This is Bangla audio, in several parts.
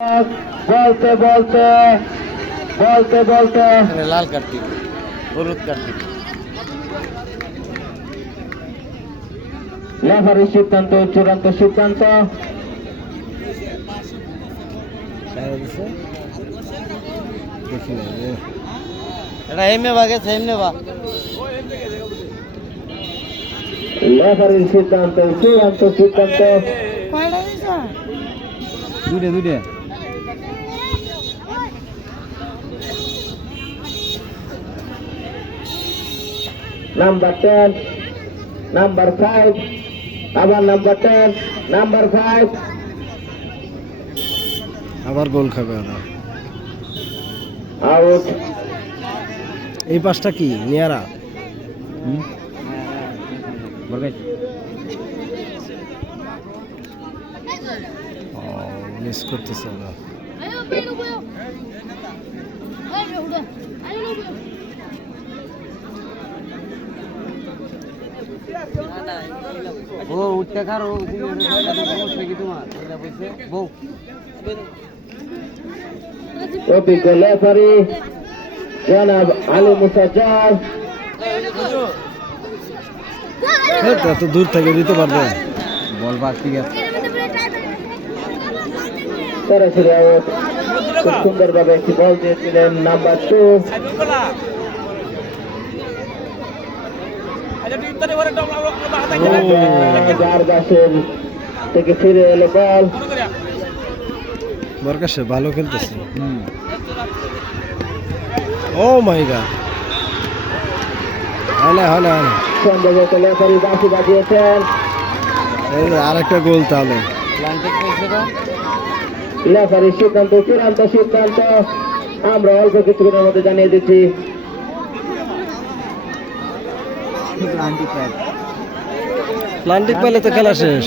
বলতে বলতে বলতে বলতে এখানে লাল কার্ড দিব হলুদ কার্ড দিব লেফারির সিদ্ধান্ত চূড়ান্ত সিদ্ধান্ত দেখি না রে। এটা এমনি বা গেছে এমনি বা লেফারির সিদ্ধান্ত চূড়ান্ত সিদ্ধান্ত দুইটা দুইটা নাম্বার টেন নাম্বার ফাইভ আবার নাম্বার টেন নাম্বার ফাইভ আবার গোল খাবে ওরা আউট এই পাশটা কি নিয়ারা মিস করতেছে ওরা Udah. Ayo, udah. ও উঠতে কি তোমার? বউ। অভিজ্ঞ লেফারি জনাব আলী মুসাজ্জাদ এত দূর থেকে দিতে পারবে। বল বাদ ঠিক সরাসরি খুব সুন্দরভাবে একটি বল দিয়েছিলেন নাম্বার টু থেকে ফিরে এলো বল। বরকাশে ভালো খেলতেছে। Oh my god. হলে হলে হলে। সম্ভবত লেফারি বাসি বাজিয়েছেন। আরেকটা গোল তাহলে। সিদ্ধান্ত চূড়ান্ত সিদ্ধান্ত। আমরা অল্প কিছুক্ষণের মধ্যে জানিয়ে দিচ্ছি প্লান্টিক পেলে তো খেলা শেষ।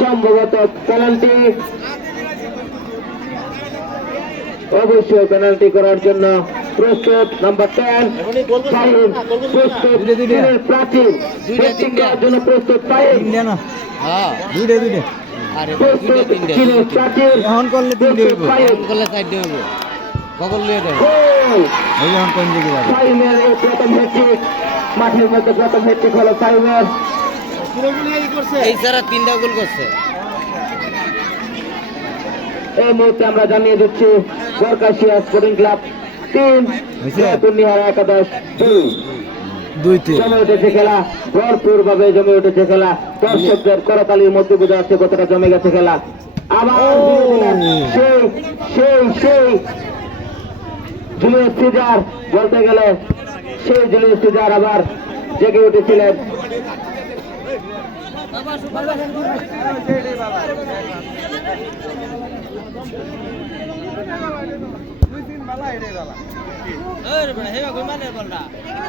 সম্ভবত পেনাল্টি অবশ্যই পেনাল্টি করার জন্য প্রস্তুত নাম্বার টেন প্রস্তুত করার জন্য প্রস্তুত হ্যাঁ দুইটা দুইটা। আরে প্রস্তুত চীনের এখন করলে তিনটে প্রস্তুত ফাইভ করলে চারটে হইব। কবল লিয়ে দেয় এই এখন কোন দিকে যাবে? ফাইভের এই প্রথম হ্যাট্রিক মাঠের মধ্যে প্রথম হ্যাট্রিক হলো ফাইভের এই সারা তিনটা গোল করছে। এই মুহূর্তে আমরা জানিয়ে দিচ্ছি বরকাশিয়া স্পোর্টিং ক্লাব তিন? একাদশ। দুই দুই তিন জমে উঠেছে খেলা ভরপুর ভাবে জমে উঠেছে খেলা। দর্শকদের করতালির মধ্যে বোঝা যাচ্ছে কতটা জমে গেছে খেলা। আবার সেই সেই সেই জুলিয়াস সিজার বলতে গেলে সেই জুলিয়াস সিজার আবার জেগে উঠেছিলেন।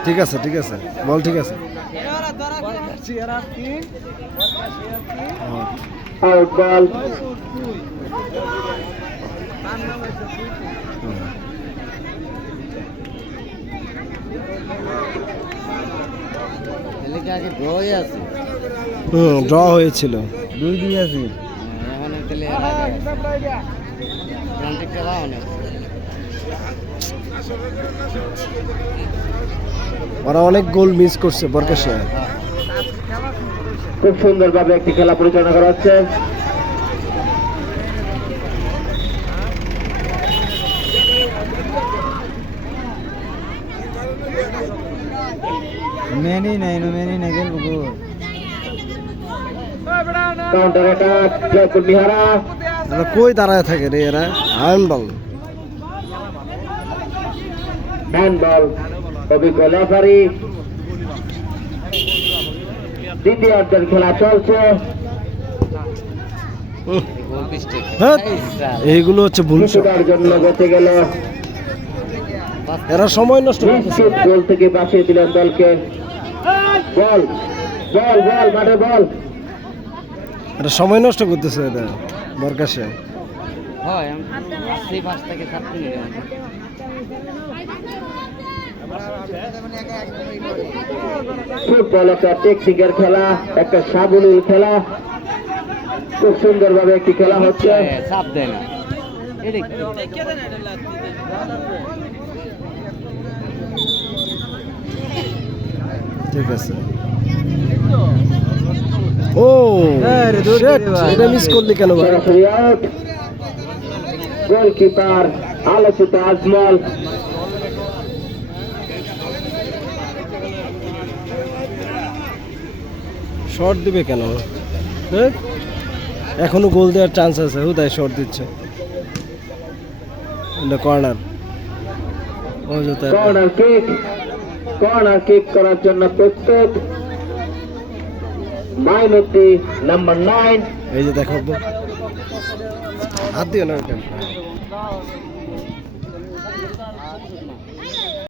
ঠিক আছে ঠিক আছে। বল ঠিক আছে। আউট আগে ড্রই আছে হুম ড্র হয়েছিল। দুই দুই আছে এখন খেলা অনেক ওরা অনেক গোল মিস করছে বরকাশিয়া খুব সুন্দরভাবে একটি খেলা পরিচালনা করা হচ্ছে। মেনি নাই নো মেনি নাই গেল। গো কাউন্টার কই দাঁড়ায় থাকে রে এরা? আয়ন বল হ্যান্ডবল অভিজ্ঞ লেফারি দ্বিতীয় অর্ধের খেলা চলছে। হ্যাঁ এইগুলো হচ্ছে ভুল। জন্য বেঁচে গেল। এরা সময় নষ্ট গোল থেকে বাঁচিয়ে দিলেন দলকে। বল বল বল মাঠে বল। এরা সময় নষ্ট করতেছে এরা বরকাশিয়া হয় সেই পাঁচ থেকে সাত মিনিট ফুটবল একটা টেকনিকের খেলা একটা সাবলীল খেলা। খুব সুন্দরভাবে একটি খেলা হচ্ছে। চাপ দেয় না এটা ঠিক আছে। ও shit, এটা মিস করলি কেন ভাই? সরাসরি আউট গোলকিপার আলোচিত আজমল। শর্ট দিবে কেন? হ্যাঁ? এখনও গোল দেওয়ার চান্স আছে হুদায় শর্ট দিচ্ছে। Corner corner kick corner kick করার জন্য প্রস্তুত। মাইনতি নাম্বার নাইন এই যে দেখো হাত দিও না।